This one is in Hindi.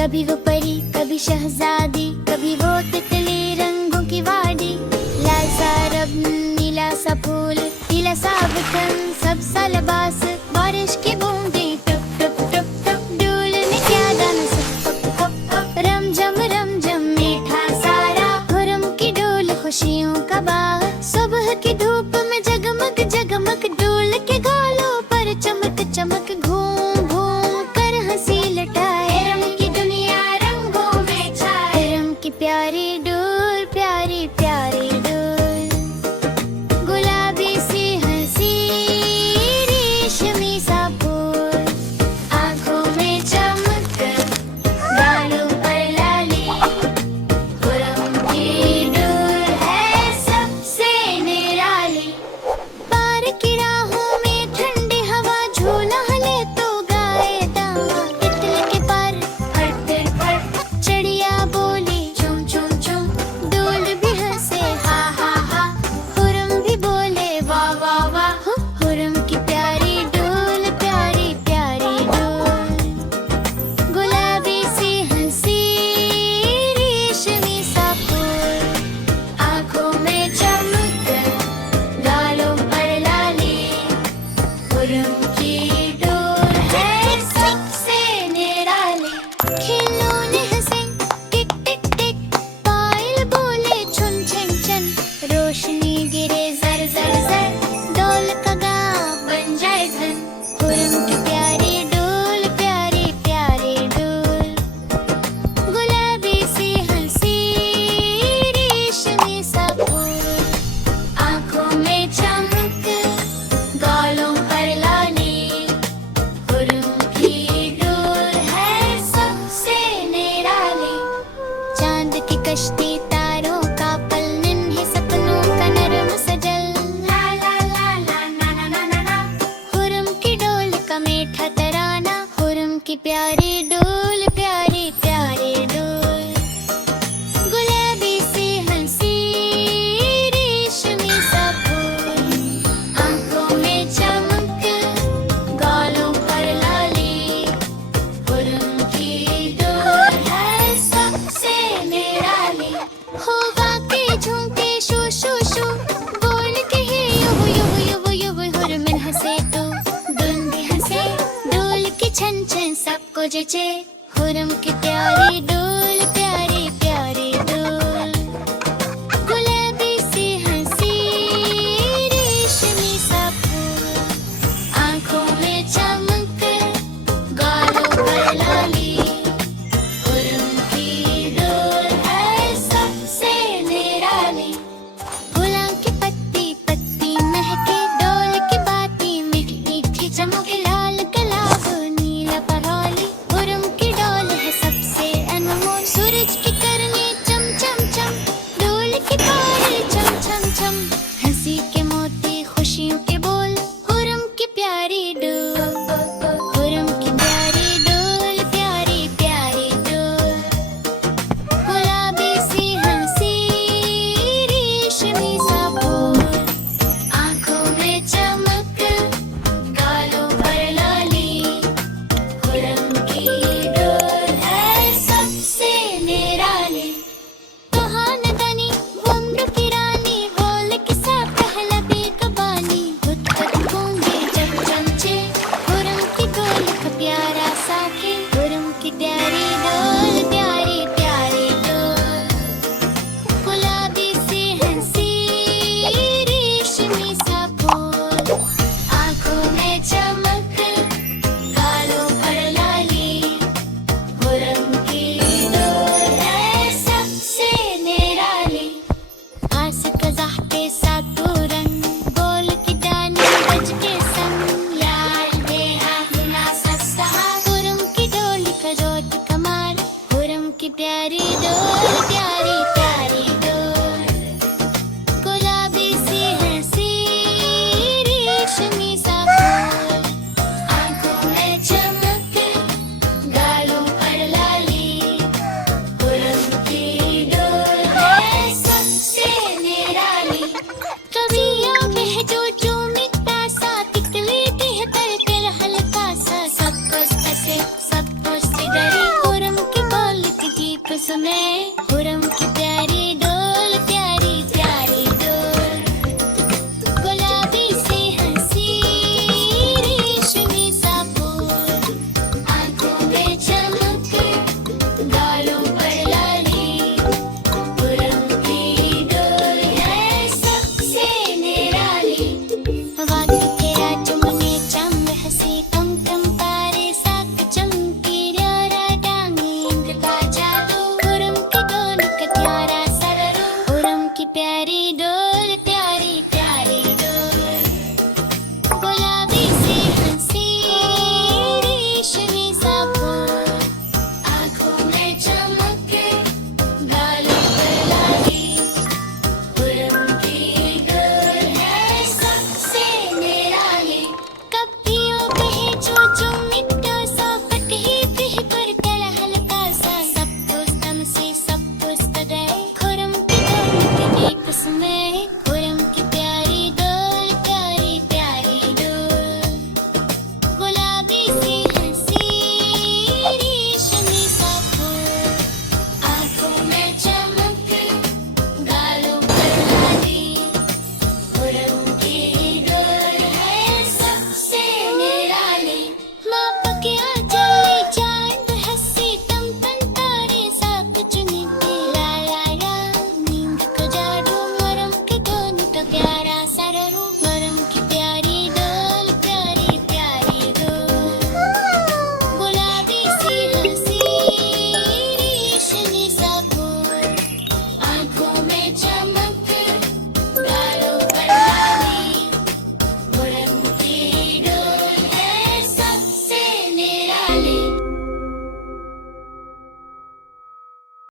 कभी वो परी, कभी शहजादी, कभी वो तितली रंगों की वादी। लाल सा रब, नीला सा फूल, पीला सा बटन, सब सा लिबास, बारिश की बूंदें टप टप टप टप, डोलने क्या गाना सब पप पप पप, रमझम मीठा सारा, खुरम की डोल खुशियों का बाग। सुबह की धूप में जगमग जगमग, डोल के गालों पर चमक चमक, घूम घूम कर हंसी लटाए, रंग की दुनिया रंगों में छाए। रंग की प्यारी डोल, प्यारी प्यारी डोल, गुलाबी सी हंसी, रेशमी सा फूल, आंखों में चमक, गालों पर लाली, खुरम की डोल है सबसे निराली। पार की राहों में ठंडी हवा, झूला ले तो गाए दावा, तितली के पर फट फट, चिड़िया बोली चुम चुम चुम, डोल भी हंसे हा हा हा, खुरम भी बोले वाह वाह वाह। खुरम की प्यारी डोल, प्यारी प्यारी डोल, गुलाबी सी हंसी, रेशमी सा फूल, आंखों में चमक, गालों पर लाली, खुरम की डोल है सबसे निराली। खिलौने हंसे टिक टिक टिक, पायल बोले छुन छन छन, रोशनी गिरे जर जर जर, डोल का गाँव बन जाए धन। खुरम की प्यारी डोल, प्यारी प्यारी डोल, गुलाबी सी हंसी, रेशमी सा फूल, आंखों में चमक, गालों पर लाली, खुरम की डोल है सबसे निराली। चांद की कश्ती, तारों का पल, नन्हे सपनों का नरम सजल, ला ला ला ला ना ना ना ना ना, खुरम की डोल का मीठा तराना। खुरम की प्यारी डोल, प्यारी प्यारी डोल, गुलाबी सी हंसी, रेशमी सा फूल, आंखों में चमक, गालों पर लाली, खुरम की डोल है सबसे निराली। होगा के झुमके शू शू शू, बोल के ही युव युव युव युव, हुरमिन हंसे तो दुन भी हंसे, डोल की छन छन सबको जचे। खुरम की प्यारी डोल,